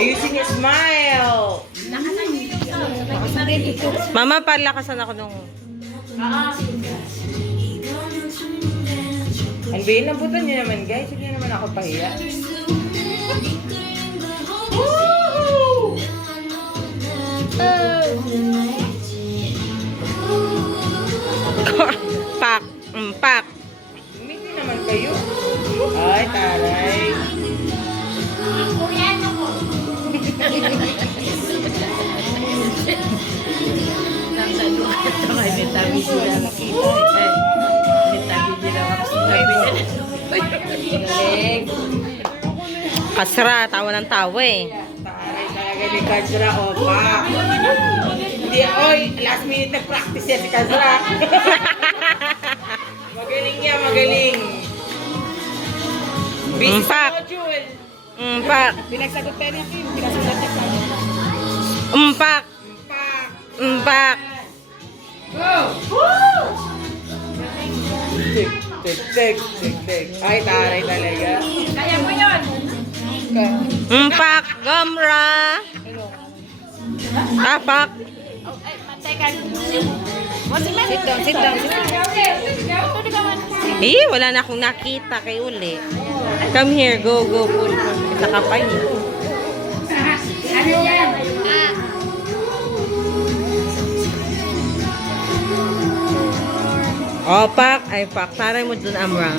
Ayusin yung smile. Mama, palakasan ako nung... Anbayin, nabutan nyo naman guys. Hindi naman ako pahiya. Pak. Pak. Hindi naman kayo. Ay, taray. Kasra, tawa ng tawa eh. Taray talaga ni Kazra, opa. Hindi, oy, last minute nag-practice yan si Kazra. Magaling niya, magaling. Busy sa Pak. module. Pak. Pinagsagot pa rin yun. Pinagsagot niya pa. Pak. Pak. Pak. Go! Tik, tik, tik, tik, tik. Ay, taray talaga. Kaya mo yun. Pak. Gomra. Pak. Teka. Sit down, sit down. Eh, wala na akong nakita kay Uli. Come here, go, go, pull. Kita ka pa eh. Ano yan? Oh, Pak. Ay, Pak. Taray mo dun, Amra.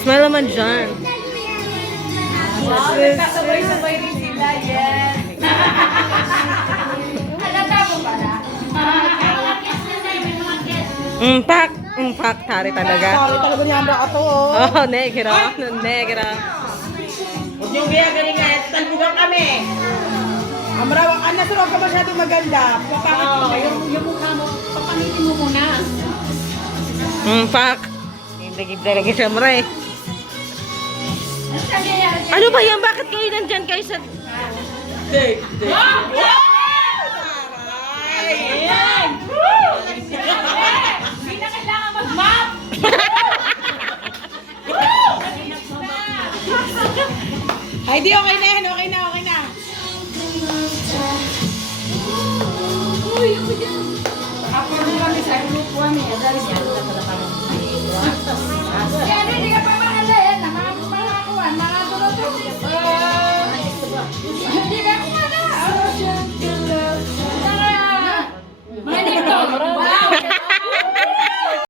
Smell naman dyan. Wow, nagkasabay-sabay rin sila. Yes. Halata mo pala. Pak. Pak. Taray talaga. Taray talaga ni Amra ka to, oh. Oh, negra. Negra. Huwag niyong gaya-galingan. Talbugan kami. Amra, wag ka na. Huwag ka masyadong maganda. Papakit mo kayo. Yung mukha mo, papamitin mo muna. Pak. Hindi talaga siya, Amra eh. Ano ba yan? Bakit kayo nandyan kayo sa... Tik, tik. Taray. Ayan! Hindi na kailangan mag-map! Ay, di okay na yan. Okay na, okay na. Ako na kami sa grupo kami.